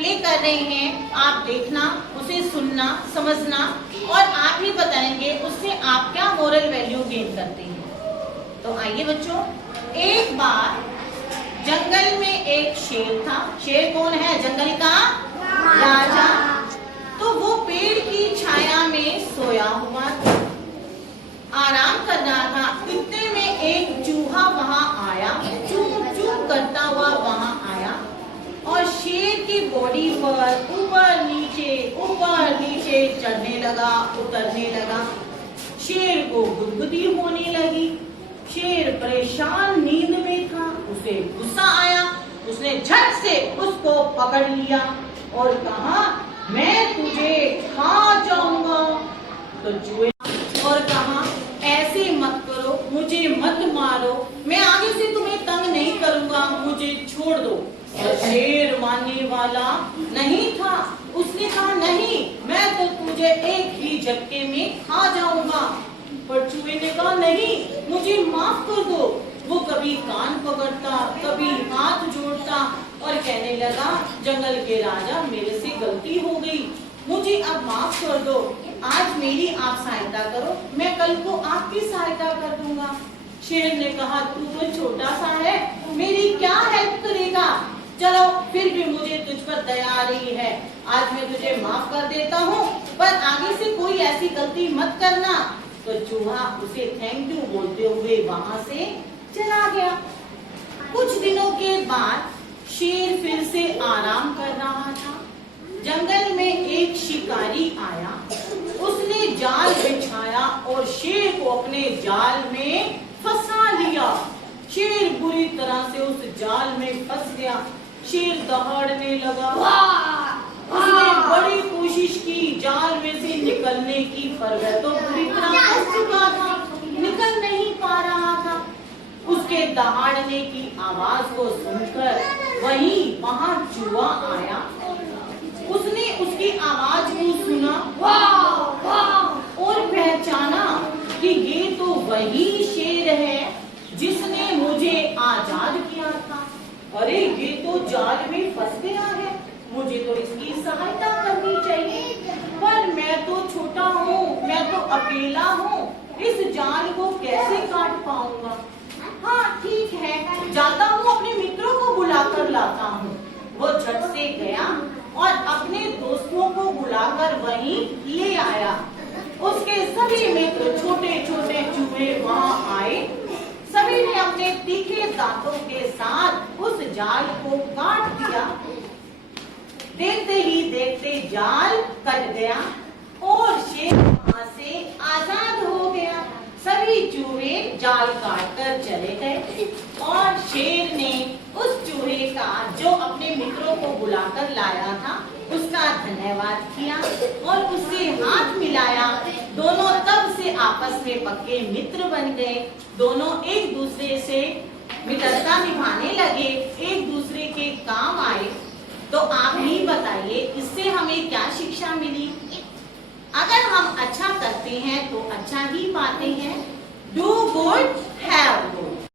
Play कर रहे हैं, आप देखना, उसे सुनना, समझना और आप ही बताएंगे उससे आप क्या मोरल वैल्यू गेन करते हैं। तो आइए बच्चों, एक बार जंगल में एक शेर था। शेर कौन है? जंगल का राजा। तो वो पेड़ की छाया में सोया हुआ था, आराम कर रहा था। इतने में एक चूहा वहां आया, चूं चूं करता हुआ वहां आया और शेर की बॉडी पर ऊपर नीचे चढ़ने लगा, उतरने लगा। शेर को गुदगुदी होने लगी। शेर परेशान नींद में था, उसे गुस्सा आया। उसने झट से उसको पकड़ लिया और कहा, मैं तुझे खा जाऊंगा। तो चूहे और कहा, ऐसे मत करो, मुझे मत मारो, मैं आगे से तुम्हें तंग नहीं करूंगा, मुझे छोड़ दो। और शेर मानने वाला नहीं था। उसने कहा, नहीं, मैं तो तुझे एक ही झटके में खा जाऊंगा। पर चूहे ने कहा, नहीं, मुझे माफ कर दो। वो कभी कान पकड़ता, कभी हाथ जोड़ता और कहने लगा, जंगल के राजा, मेरे से गलती हो गई, मुझे अब माफ कर दो। आज मेरी आप सहायता करो, मैं कल को आपकी सहायता कर दूंगा। शेर ने कहा, तू तो छोटा सा है, मेरी क्या हेल्प करेगा? चलो, फिर भी मुझे तुझ पर दया आ रही है, आज मैं तुझे माफ कर देता हूँ, पर आगे से कोई ऐसी गलती मत करना। तो चूहा उसे थैंक यू बोलते हुए वहां से चला गया। कुछ दिनों के बाद शेर फिर से आराम कर रहा था। जंगल में एक शिकारी आया, उसने जाल बिछाया और शेर को अपने जाल में फंसा लिया। शेर बुरी तरह से उस जाल में फंस गया। शेर दहाड़ने लगा। उसने बड़ी कोशिश की जाल में से निकलने की, पर वह तो पूरी तरह फंस चुका था, निकल नहीं पा रहा था। उसके दहाड़ने की आवाज को सुनकर वहां चूहा आया। उसने उसकी आवाज को सुना और पहचाना कि ये तो वही शेर है जिसने मुझे आजाद किया था। अरे, ये तो जाल में फंस गया है, मुझे तो इसकी सहायता करनी चाहिए, पर मैं तो छोटा हूँ, मैं तो अकेला हूँ, इस जाल को कैसे काट पाऊंगा? हाँ ठीक है, जाता हूँ, अपने मित्रों को बुलाकर लाता हूँ। वो झट से गया और अपने दोस्तों को बुलाकर वहीं ले आया। उसके सभी मित्र छोटे छोटे चूहे वहां आए। सभी ने अपने तीखे दांतों के साथ उस जाल को काट दिया। देखते ही देखते जाल कट गया और शेर वहां से आजाद हो गया। सभी चूहे जाल काटकर चले गए और शेर ने उस चूहे का, जो अपने मित्रों को बुलाकर लाया था, उसका धन्यवाद किया और उससे हाथ मिलाया। दोनों तब से आपस में पक्के मित्र बन गए। दोनों एक दूसरे से मित्रता निभाने लगे, एक दूसरे के काम आए। तो आप ही बताइए, इससे हमें क्या शिक्षा मिली? अगर हम अच्छा करते हैं तो अच्छा ही पाते हैं। Do good, have good.